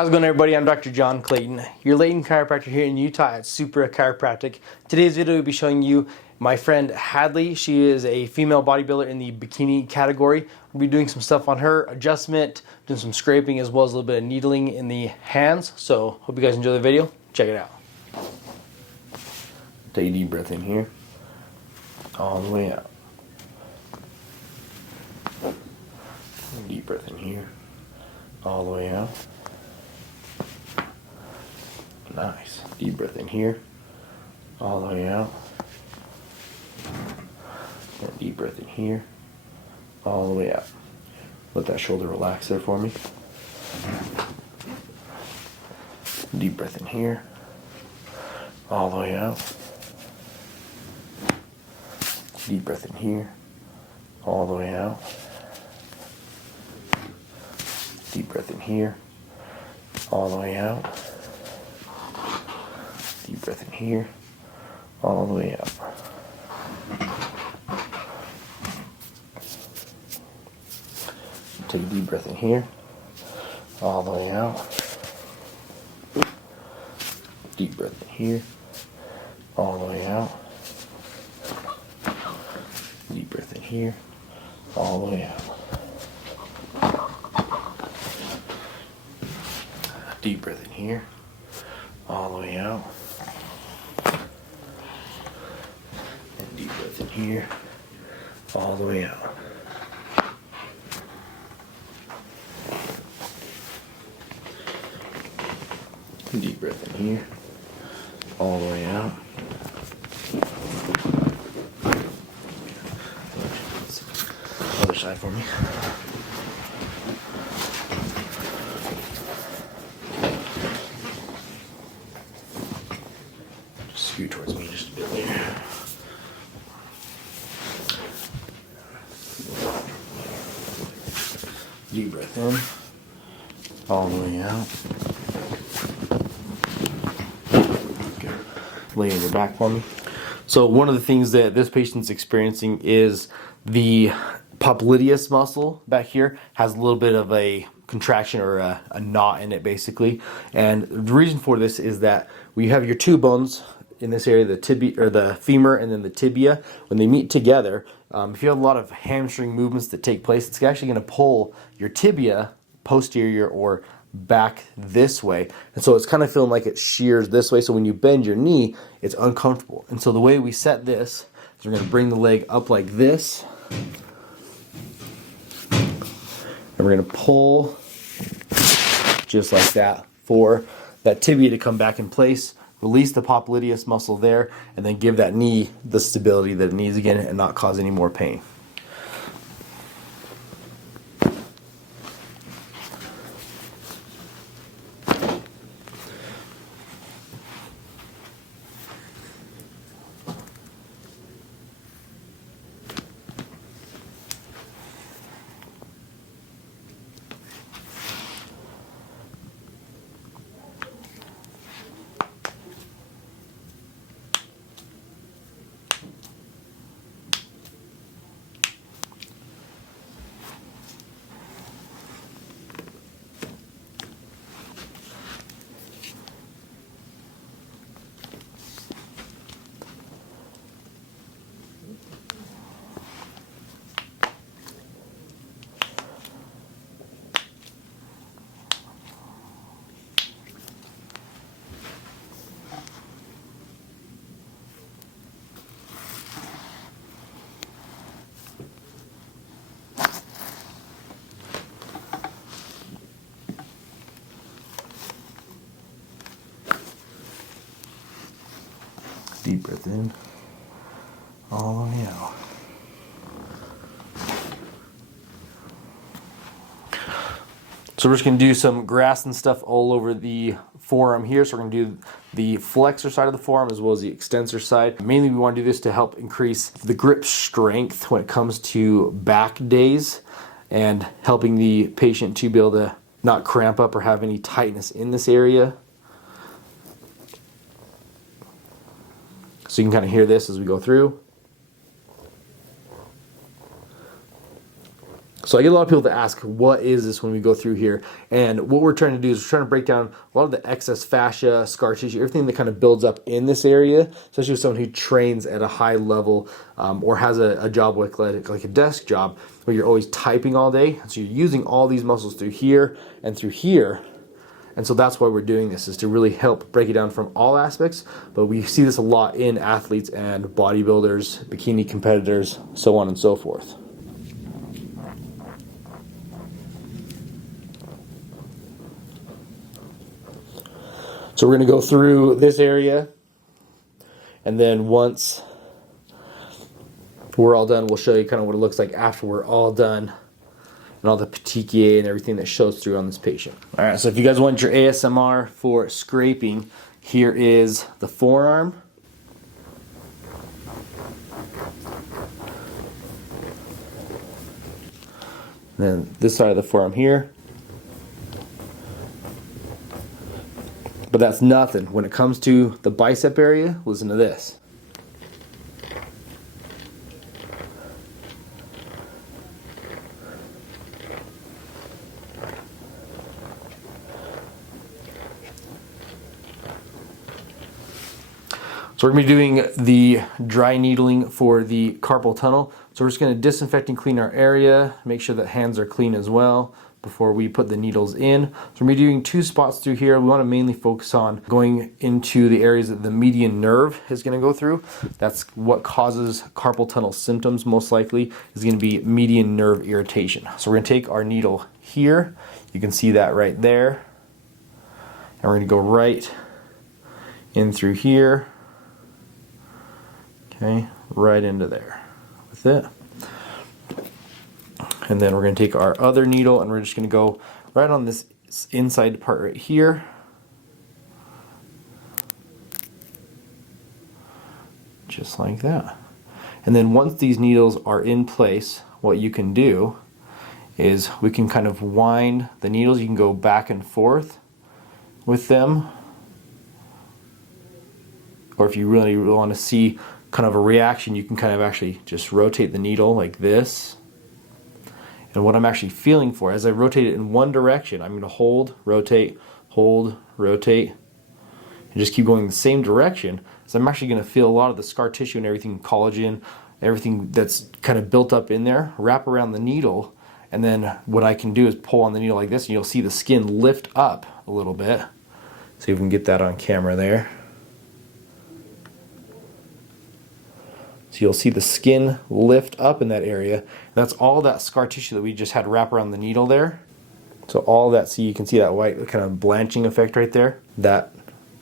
How's it going, everybody? I'm Dr. Jon Clayton, your Layton chiropractor here in Utah at Supra Chiropractic. Today's video will be showing you my friend Hadley. She is a female bodybuilder in the bikini category. We'll be doing some stuff on her, adjustment, doing some scraping, as well as a little bit of needling in the hands. So hope you guys enjoy the video. Check it out. Take a deep breath in here, all the way out. Deep breath in here, all the way out. Nice. Deep breath in here, all the way out. And deep breath in here, all the way out. Let that shoulder relax there for me. Deep breath in here, all the way out. Deep breath in here, all the way out. Deep breath in here, all the way out. Deep breath in here, all the way out. Take a deep breath in here, all the way out. Deep breath in here, all the way out. Deep breath in here, all the way out. Deep breath in here, all the way out. And deep breath in here, all the way out. Deep breath in here, all the way out. Other side for me. Just scoot towards me just a bit there. Deep breath in, all the way out. Good. Lay on your back for me. So one of the things that this patient's experiencing is the Popliteus muscle back here has a little bit of a contraction or a knot in it, basically. And the reason for this is that we have your two bones in this area, the tibia or the femur, and then the tibia. When they meet together, if you have a lot of hamstring movements that take place, it's actually going to pull your tibia posterior or back this way, and so it's kind of feeling like it shears this way. So when you bend your knee, it's uncomfortable. And so the way we set this is we're going to bring the leg up like this, and we're going to pull just like that for that tibia to come back in place, release the popliteus muscle there, and then give that knee the stability that it needs again and not cause any more pain. Deep breath in, all the way out. So we're just going to do some grass and stuff all over the forearm here. So we're going to do the flexor side of the forearm as well as the extensor side. Mainly we want to do this to help increase the grip strength when it comes to back days and helping the patient to be able to not cramp up or have any tightness in this area. So you can kind of hear this as we go through. So I get a lot of people that ask, what is this when we go through here? And what we're trying to do is we're trying to break down a lot of the excess fascia, scar tissue, everything that kind of builds up in this area, especially with someone who trains at a high level or has a job like a desk job where you're always typing all day. So you're using all these muscles through here and through here. And so that's why we're doing this, is to really help break it down from all aspects. But we see this a lot in athletes and bodybuilders, bikini competitors, so on and so forth. So we're going to go through this area, and then once we're all done, we'll show you kind of what it looks like after we're all done, and all the petechiae and everything that shows through on this patient. All right, so if you guys want your ASMR for scraping, here is the forearm. Then this side of the forearm here. But that's nothing. When it comes to the bicep area, listen to this. So we're going to be doing the dry needling for the carpal tunnel. So we're just going to disinfect and clean our area, make sure that hands are clean as well before we put the needles in. So we're going to be doing 2 spots through here. We want to mainly focus on going into the areas that the median nerve is going to go through. That's what causes carpal tunnel symptoms, most likely, is going to be median nerve irritation. So we're going to take our needle here. You can see that right there. And we're going to go right in through here. Okay, right into there with it. And then we're going to take our other needle and we're just going to go right on this inside part right here. Just like that. And then once these needles are in place, what you can do is we can kind of wind the needles. You can go back and forth with them. Or if you really want to see kind of a reaction, you can kind of actually just rotate the needle like this. And what I'm actually feeling for, as I rotate it in one direction, I'm going to hold, rotate, and just keep going the same direction. So I'm actually going to feel a lot of the scar tissue and everything, collagen, everything that's kind of built up in there, wrap around the needle. And then what I can do is pull on the needle like this, and you'll see the skin lift up a little bit. See if we can get that on camera there. So you'll see the skin lift up in that area. That's all that scar tissue that we just had wrap around the needle there. So all that, see, you can see that white kind of blanching effect right there. That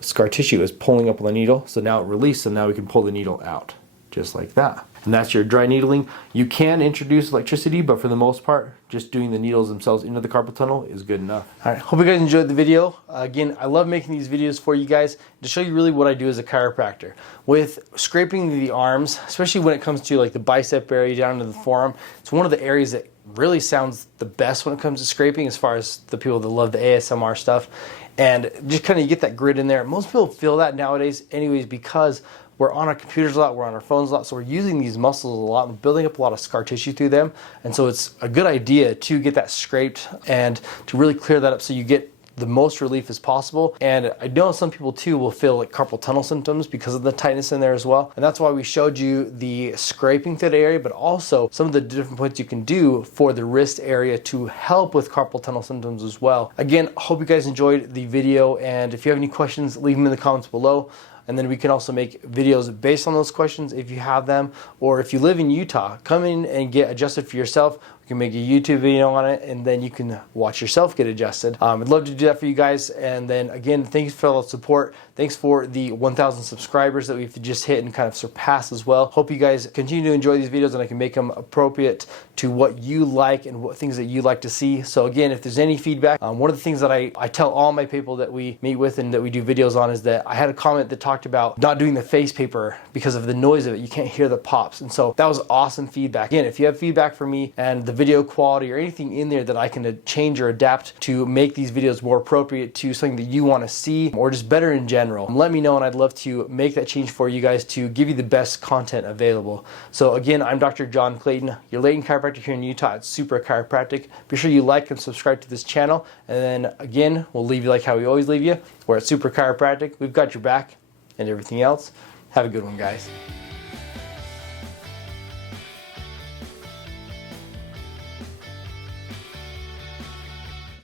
scar tissue is pulling up on the needle. So now it released, and now we can pull the needle out just like that. And that's your dry needling. You can introduce electricity, but for the most part, just doing the needles themselves into the carpal tunnel is good enough. All right, hope you guys enjoyed the video. Again, I love making these videos for you guys to show you really what I do as a chiropractor. With scraping the arms, especially when it comes to like the bicep area down to the forearm, it's one of the areas that really sounds the best when it comes to scraping, as far as the people that love the ASMR stuff. And just kind of get that grit in there. Most people feel that nowadays anyways, because we're on our computers a lot, we're on our phones a lot, so we're using these muscles a lot and building up a lot of scar tissue through them. And so it's a good idea to get that scraped and to really clear that up so you get the most relief as possible. And I know some people too will feel like carpal tunnel symptoms because of the tightness in there as well. And that's why we showed you the scraping through the area, but also some of the different points you can do for the wrist area to help with carpal tunnel symptoms as well. Again, hope you guys enjoyed the video, and if you have any questions, leave them in the comments below. And then we can also make videos based on those questions if you have them. Or if you live in Utah, come in and get adjusted for yourself. We can make a YouTube video on it, and then you can watch yourself get adjusted. I'd love to do that for you guys. And then again, thanks for all the support. Thanks for the 1,000 subscribers that we've just hit and kind of surpassed as well. Hope you guys continue to enjoy these videos and I can make them appropriate to what you like and what things that you like to see. So again, if there's any feedback, one of the things that I tell all my people that we meet with and that we do videos on is that I had a comment that talked about not doing the face paper because of the noise of it. You can't hear the pops. And so that was awesome feedback. Again, if you have feedback for me and the video quality or anything in there that I can change or adapt to make these videos more appropriate to something that you want to see or just better in general, let me know and I'd love to make that change for you guys to give you the best content available. So again, I'm Dr. Jon Clayton, your Layton chiropractor here in Utah at Supra Chiropractic. Be sure you like and subscribe to this channel, and then again, we'll leave you like how we always leave you. We're at Supra Chiropractic. We've got your back and everything else. Have a good one, guys.